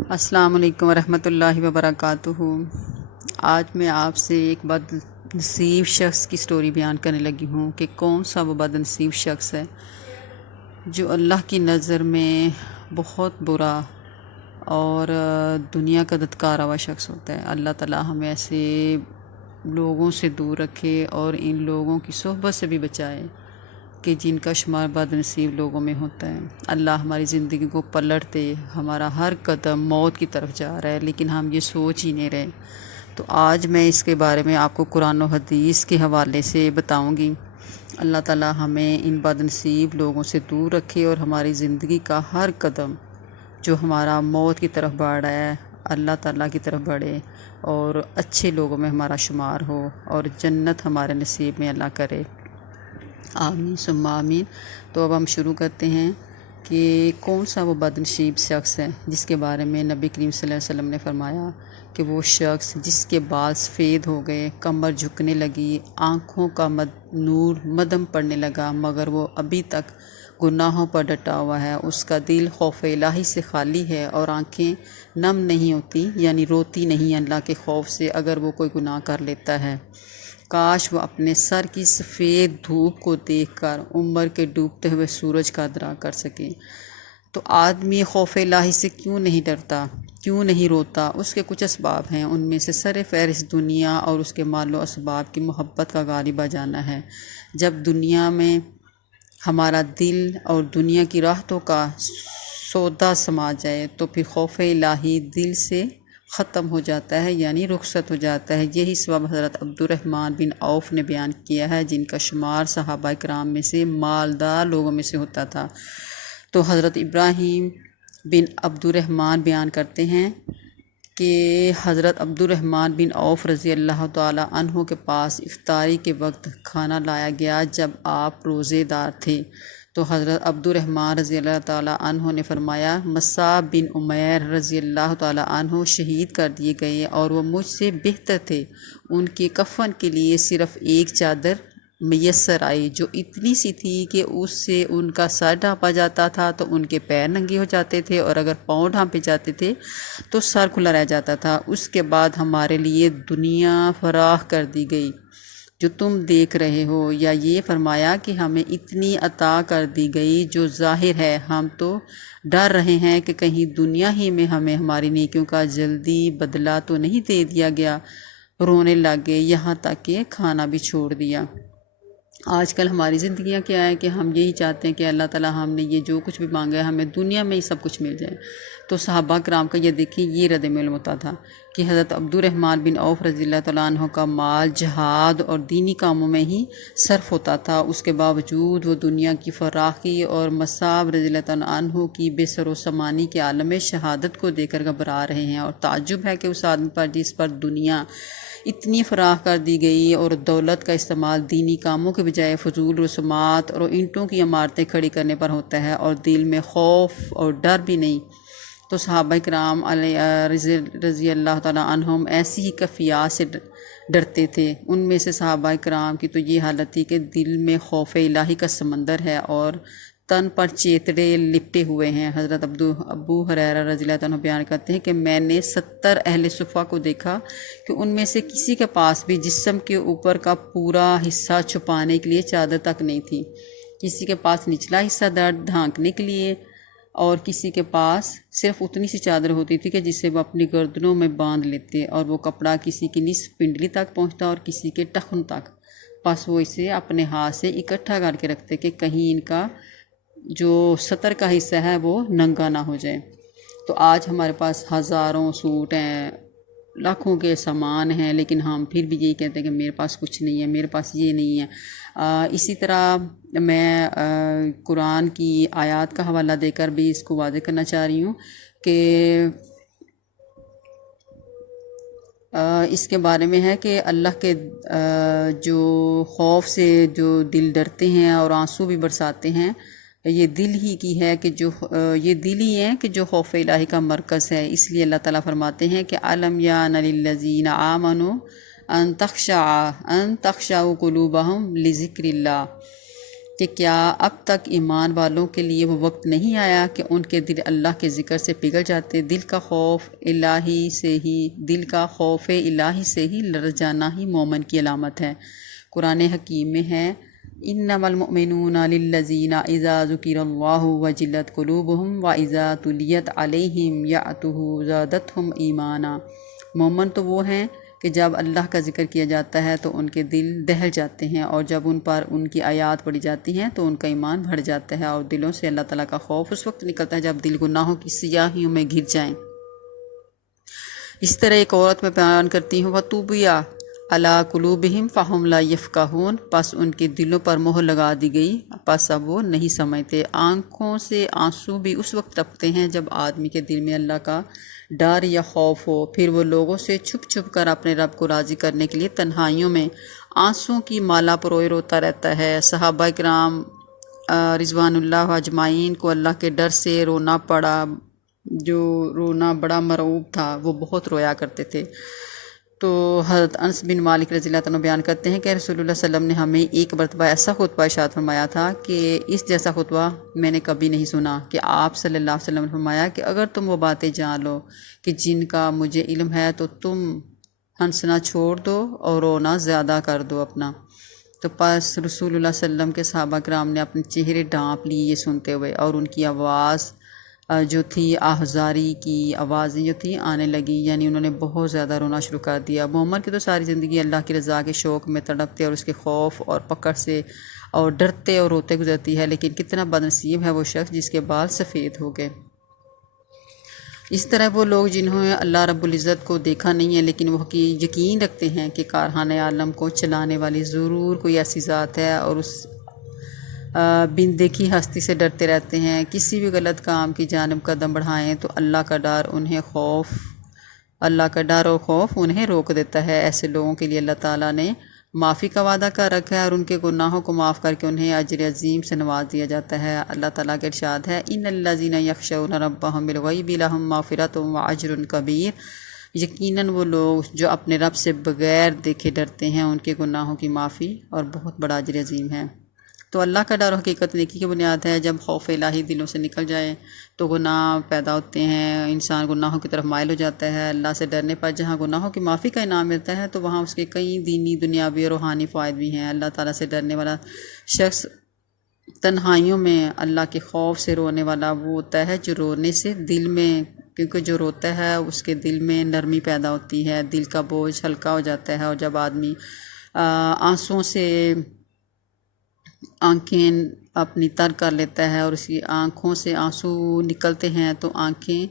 السلام علیکم ورحمۃ اللہ وبرکاتہ۔ آج میں آپ سے ایک بد نصیب شخص کی سٹوری بیان کرنے لگی ہوں کہ کون سا وہ بد نصیب شخص ہے جو اللہ کی نظر میں بہت برا اور دنیا کا دھتکارا ہوا شخص ہوتا ہے۔ اللہ تعالیٰ ہمیں ایسے لوگوں سے دور رکھے اور ان لوگوں کی صحبت سے بھی بچائے کہ جن کا شمار بد نصیب لوگوں میں ہوتا ہے۔ اللہ ہماری زندگی کو پلٹ دے، ہمارا ہر قدم موت کی طرف جا رہا ہے لیکن ہم یہ سوچ ہی نہیں رہے۔ تو آج میں اس کے بارے میں آپ کو قرآن و حدیث کے حوالے سے بتاؤں گی۔ اللہ تعالیٰ ہمیں ان بد نصیب لوگوں سے دور رکھے اور ہماری زندگی کا ہر قدم جو ہمارا موت کی طرف بڑھ رہا ہے اللہ تعالیٰ کی طرف بڑھے اور اچھے لوگوں میں ہمارا شمار ہو اور جنت ہمارے نصیب میں اللہ کرے، آمین ثم آمین۔ تو اب ہم شروع کرتے ہیں کہ کون سا وہ بد نصیب شخص ہے جس کے بارے میں نبی کریم صلی اللہ علیہ وسلم نے فرمایا کہ وہ شخص جس کے بال سفید ہو گئے، کمر جھکنے لگی، آنکھوں کا نور مدھم پڑنے لگا مگر وہ ابھی تک گناہوں پر ڈٹا ہوا ہے، اس کا دل خوف الہی سے خالی ہے اور آنکھیں نم نہیں ہوتی، یعنی روتی نہیں اللہ کے خوف سے اگر وہ کوئی گناہ کر لیتا ہے۔ کاش وہ اپنے سر کی سفید دھوپ کو دیکھ کر عمر کے ڈوبتے ہوئے سورج کا ادراک کر سکے۔ تو آدمی خوف الہی سے کیوں نہیں ڈرتا، کیوں نہیں روتا؟ اس کے کچھ اسباب ہیں، ان میں سے سر فہرست دنیا اور اس کے مال و اسباب کی محبت کا غالب آ جانا ہے۔ جب دنیا میں ہمارا دل اور دنیا کی راحتوں کا سودا سما جائے تو پھر خوف الہی دل سے ختم ہو جاتا ہے، یعنی رخصت ہو جاتا ہے۔ یہی سبب حضرت عبد الرحمن بن عوف نے بیان کیا ہے، جن کا شمار صحابہ کرام میں سے مالدار لوگوں میں سے ہوتا تھا۔ تو حضرت ابراہیم بن عبد الرحمن بیان کرتے ہیں کہ حضرت عبد الرحمن بن عوف رضی اللہ تعالیٰ عنہ کے پاس افطاری کے وقت کھانا لایا گیا جب آپ روزے دار تھے۔ تو حضرت عبد الرحمن رضی اللہ تعالیٰ عنہ نے فرمایا، مصعب بن عمیر رضی اللہ تعالیٰ عنہ شہید کر دیے گئے اور وہ مجھ سے بہتر تھے۔ ان کے کفن کے لیے صرف ایک چادر میسر آئی جو اتنی سی تھی کہ اس سے ان کا سر ڈھانپا جاتا تھا تو ان کے پیر ننگے ہو جاتے تھے اور اگر پاؤں ڈھانپے جاتے تھے تو سر کھلا رہ جاتا تھا۔ اس کے بعد ہمارے لیے دنیا فراخ کر دی گئی جو تم دیکھ رہے ہو، یا یہ فرمایا کہ ہمیں اتنی عطا کر دی گئی جو ظاہر ہے ہم تو ڈر رہے ہیں کہ کہیں دنیا ہی میں ہمیں ہماری نیکیوں کا جلدی بدلہ تو نہیں دے دیا گیا۔ رونے لگے، یہاں تک کہ کھانا بھی چھوڑ دیا۔ آج کل ہماری زندگیاں کیا ہے کہ ہم یہی چاہتے ہیں کہ اللہ تعالیٰ ہم نے یہ جو کچھ بھی مانگا ہے ہمیں دنیا میں ہی سب کچھ مل جائے۔ تو صحابہ کرام کا یہ دیکھیں یہ رد عمل ہوتا تھا کہ حضرت عبد الرحمن بن عوف رضی اللہ تعالیٰ عنہ کا مال جہاد اور دینی کاموں میں ہی صرف ہوتا تھا، اس کے باوجود وہ دنیا کی فراخی اور مصعب رضی اللہ تعالیٰ عنہ کی بے سر و سامانی کے عالم میں شہادت کو دیکھ کر گھبرا رہے ہیں، اور تعجب ہے کہ اس آدمی پر جس پر دنیا اتنی فراخ کر دی گئی اور دولت کا استعمال دینی کاموں کے بجائے فضول رسومات اور اینٹوں کی عمارتیں کھڑی کرنے پر ہوتا ہے اور دل میں خوف اور ڈر بھی نہیں۔ تو صحابہ کرام رضی اللہ تعالیٰ عنہم ایسی ہی کفیات سے ڈرتے تھے۔ ان میں سے صحابہ کرام کی تو یہ حالت تھی کہ دل میں خوف الہی کا سمندر ہے اور تن پر چیتڑے لپٹے ہوئے ہیں۔ حضرت ابو ہریرہ رضی اللہ عنہ بیان کرتے ہیں کہ میں نے 70 اہل صفہ کو دیکھا کہ ان میں سے کسی کے پاس بھی جسم کے اوپر کا پورا حصہ چھپانے کے لیے چادر تک نہیں تھی، کسی کے پاس نچلا حصہ ڈھانکنے کے لیے، اور کسی کے پاس صرف اتنی سی چادر ہوتی تھی کہ جسے وہ اپنی گردنوں میں باندھ لیتے، اور وہ کپڑا کسی کی نصف پنڈلی تک پہنچتا اور کسی کے ٹخن تک۔ پس وہ اسے اپنے ہاتھ سے اکٹھا کر کے رکھتے کہ کہیں ان کا جو سطر کا حصہ ہے وہ ننگا نہ ہو جائے۔ تو آج ہمارے پاس ہزاروں سوٹ ہیں، لاکھوں کے سامان ہیں، لیکن ہم پھر بھی یہی کہتے ہیں کہ میرے پاس کچھ نہیں ہے، میرے پاس یہ نہیں ہے۔ اسی طرح میں قرآن کی آیات کا حوالہ دے کر بھی اس کو واضح کرنا چاہ رہی ہوں کہ اس کے بارے میں ہے کہ اللہ کے جو خوف سے جو دل ڈرتے ہیں اور آنسو بھی برساتے ہیں، یہ دل ہی کی ہے کہ یہ دل ہی ہے کہ جو خوف الہی کا مرکز ہے۔ اس لیے اللہ تعالیٰ فرماتے ہیں کہ الم یان للذین آمنوا ان تخشع قلوبہم لذکر اللہ، کہ کیا اب تک ایمان والوں کے لیے وہ وقت نہیں آیا کہ ان کے دل اللہ کے ذکر سے پگھل جاتے؟ دل کا خوف الہی سے ہی لرز جانا ہی مومن کی علامت ہے۔ قرآن حکیم میں ہے انما المؤمنون للذین اذا ذکر اللہ وجلت قلوبہم واذا تلیت علیہم یأتوہ زادتہم ایمانا۔ مومن تو وہ ہیں کہ جب اللہ کا ذکر کیا جاتا ہے تو ان کے دل دہل جاتے ہیں، اور جب ان پر ان کی آیات پڑھی جاتی ہیں تو ان کا ایمان بڑھ جاتا ہے، اور دلوں سے اللہ تعالیٰ کا خوف اس وقت نکلتا ہے جب دل گناہوں کی سیاہیوں میں گر جائیں۔ اس طرح ایک عورت میں بیان کرتی ہوں وَطُوبِیَ عَلَىٰ قُلُوبِهِمْ فَهُمْ لَا يَفْقَهُونَ، پس ان کے دلوں پر مہر لگا دی گئی، پس اب وہ نہیں سمجھتے۔ آنکھوں سے آنسو بھی اس وقت ٹپکتے ہیں جب آدمی کے دل میں اللہ کا ڈر یا خوف ہو، پھر وہ لوگوں سے چھپ چھپ کر اپنے رب کو راضی کرنے کے لیے تنہائیوں میں آنسوں کی مالا پروئے روتا رہتا ہے۔ صحابہ کرام رضوان اللہ اجمعین کو اللہ کے ڈر سے رونا پڑا، جو رونا بڑا مرعوب تھا، وہ بہت رویا کرتے تھے۔ تو حضرت انس بن مالک رضی اللہ عنہ بیان کرتے ہیں کہ رسول اللہ صلی اللہ علیہ وسلم نے ہمیں ایک مرتبہ ایسا خطبہ ارشاد فرمایا تھا کہ اس جیسا خطبہ میں نے کبھی نہیں سنا، کہ آپ صلی اللہ علیہ وسلم نے فرمایا کہ اگر تم وہ باتیں جان لو کہ جن کا مجھے علم ہے تو تم ہنسنا چھوڑ دو اور رونا زیادہ کر دو اپنا۔ تو پس رسول اللہ صلی اللہ علیہ وسلم کے صحابہ کرام نے اپنے چہرے ڈھانپ لیے یہ سنتے ہوئے، اور ان کی آواز جو تھی آہزاری کی آوازیں جو تھی آنے لگی، یعنی انہوں نے بہت زیادہ رونا شروع کر دیا۔ مومن کی تو ساری زندگی اللہ کی رضا کے شوق میں تڑپتے اور اس کے خوف اور پکڑ سے اور ڈرتے اور روتے گزرتی ہے، لیکن کتنا بدنصیب ہے وہ شخص جس کے بال سفید ہو گئے۔ اس طرح وہ لوگ جنہوں نے اللہ رب العزت کو دیکھا نہیں ہے لیکن وہ یقین رکھتے ہیں کہ کارخانہ عالم کو چلانے والی ضرور کوئی ایسی ذات ہے، اور اس بن دیکھی ہستی سے ڈرتے رہتے ہیں، کسی بھی غلط کام کی جانب قدم بڑھائیں تو اللہ کا ڈر اور خوف انہیں روک دیتا ہے۔ ایسے لوگوں کے لیے اللہ تعالیٰ نے معافی کا وعدہ کر رکھا ہے، اور ان کے گناہوں کو معاف کر کے انہیں اجر عظیم سے نواز دیا جاتا ہے۔ اللہ تعالیٰ کا ارشاد ہے ان الذین یخشون ربهم بالغیب لهم مغفرۃ واجر کبیر، یقیناً وہ لوگ جو اپنے رب سے بغیر دیکھے ڈرتے ہیں، ان کے گناہوں کی معافی اور بہت بڑا اجر عظیم ہے۔ تو اللہ کا ڈر حقیقت نیکی کی بنیاد ہے۔ جب خوف الہی دلوں سے نکل جائے تو گناہ پیدا ہوتے ہیں، انسان گناہوں کی طرف مائل ہو جاتا ہے۔ اللہ سے ڈرنے پر جہاں گناہوں کی معافی کا انعام ملتا ہے تو وہاں اس کے کئی دینی، دنیاوی اور روحانی فوائد بھی ہیں۔ اللہ تعالیٰ سے ڈرنے والا شخص تنہائیوں میں اللہ کے خوف سے رونے والا وہ ہوتا ہے جو رونے سے دل میں، کیونکہ جو روتا ہے اس کے دل میں نرمی پیدا ہوتی ہے، دل کا بوجھ ہلکا ہو جاتا ہے، اور جب آدمی آنسوؤں سے آنکھیں اپنی تر کر لیتا ہے اور اس کی آنکھوں سے آنسو نکلتے ہیں تو آنکھیں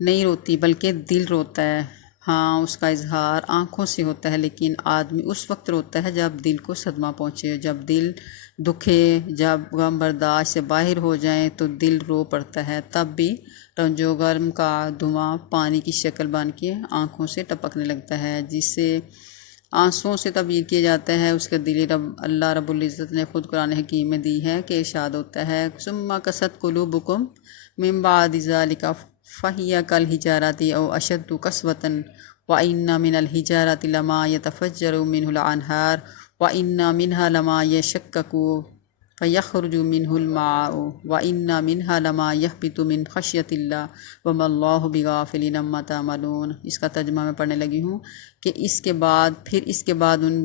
نہیں روتی بلکہ دل روتا ہے۔ ہاں، اس کا اظہار آنکھوں سے ہوتا ہے، لیکن آدمی اس وقت روتا ہے جب دل کو صدمہ پہنچے، جب دل دکھے، جب غم برداشت سے باہر ہو جائیں تو دل رو پڑتا ہے۔ تب بھی رنج و غم کا دھواں پانی کی شکل بن کے آنکھوں سے ٹپکنے لگتا ہے، جس سے آنسوؤں سے تعبیر کیا جاتا ہے اس کا دل۔ اللہ رب العزت نے خود قرآن حکیم میں دی ہے کہ ارشاد ہوتا ہے ثم قست قلوبکم من بعد ذلک فہی کالحجارۃ او اشد قسوۃ وان من الحجارۃ لما یتفجر منہ الانہار وان منها لما یشقق فیخرج منہ الماء وان منها لما یہبط من خشیۃ اللہ وما اللہ بغافل عما تعملون۔ اس کا ترجمہ میں پڑھنے لگی ہوں کہ اس کے بعد ان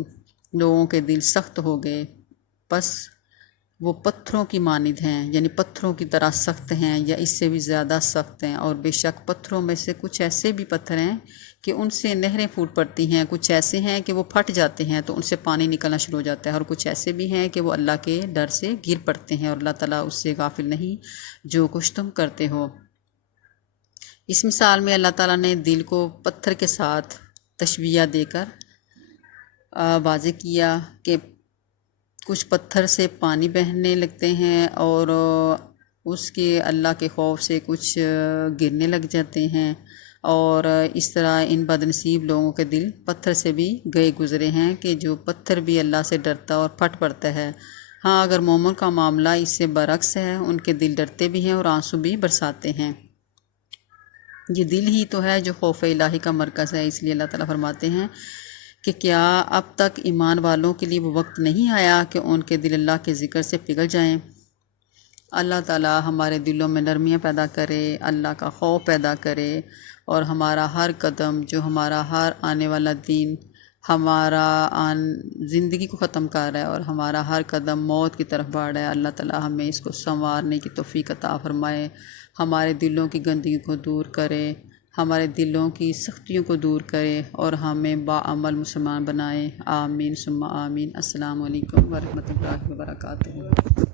لوگوں کے دل سخت ہو گئے، پس وہ پتھروں کی مانند ہیں، یعنی پتھروں کی طرح سخت ہیں یا اس سے بھی زیادہ سخت ہیں، اور بے شک پتھروں میں سے کچھ ایسے بھی پتھر ہیں کہ ان سے نہریں پھوٹ پڑتی ہیں، کچھ ایسے ہیں کہ وہ پھٹ جاتے ہیں تو ان سے پانی نکلنا شروع ہو جاتا ہے، اور کچھ ایسے بھی ہیں کہ وہ اللہ کے ڈر سے گر پڑتے ہیں، اور اللہ تعالیٰ اس سے غافل نہیں جو کچھ تم کرتے ہو۔ اس مثال میں اللہ تعالیٰ نے دل کو پتھر کے ساتھ تشبیہ دے کر واضح کیا کہ کچھ پتھر سے پانی بہنے لگتے ہیں، اور اس کے اللہ کے خوف سے کچھ گرنے لگ جاتے ہیں، اور اس طرح ان بدنصیب لوگوں کے دل پتھر سے بھی گئے گزرے ہیں کہ جو پتھر بھی اللہ سے ڈرتا اور پھٹ پڑتا ہے۔ ہاں، اگر مومن کا معاملہ اس سے برعکس ہے، ان کے دل ڈرتے بھی ہیں اور آنسو بھی برساتے ہیں۔ یہ دل ہی تو ہے جو خوف الہی کا مرکز ہے، اس لیے اللہ تعالیٰ فرماتے ہیں کہ کیا اب تک ایمان والوں کے لیے وہ وقت نہیں آیا کہ ان کے دل اللہ کے ذکر سے پگھل جائیں۔ اللہ تعالیٰ ہمارے دلوں میں نرمیاں پیدا کرے، اللہ کا خوف پیدا کرے، اور ہمارا ہر قدم، جو ہمارا ہر آنے والا دن ہمارا زندگی کو ختم کر رہا ہے اور ہمارا ہر قدم موت کی طرف بڑھ رہا ہے، اللہ تعالیٰ ہمیں اس کو سنوارنے کی توفیق عطا فرمائے، ہمارے دلوں کی گندگی کو دور کرے، ہمارے دلوں کی سختیوں کو دور کرے اور ہمیں باعمل مسلمان بنائے۔ آمین ثم آمین۔ السلام علیکم ورحمۃ اللہ وبرکاتہ۔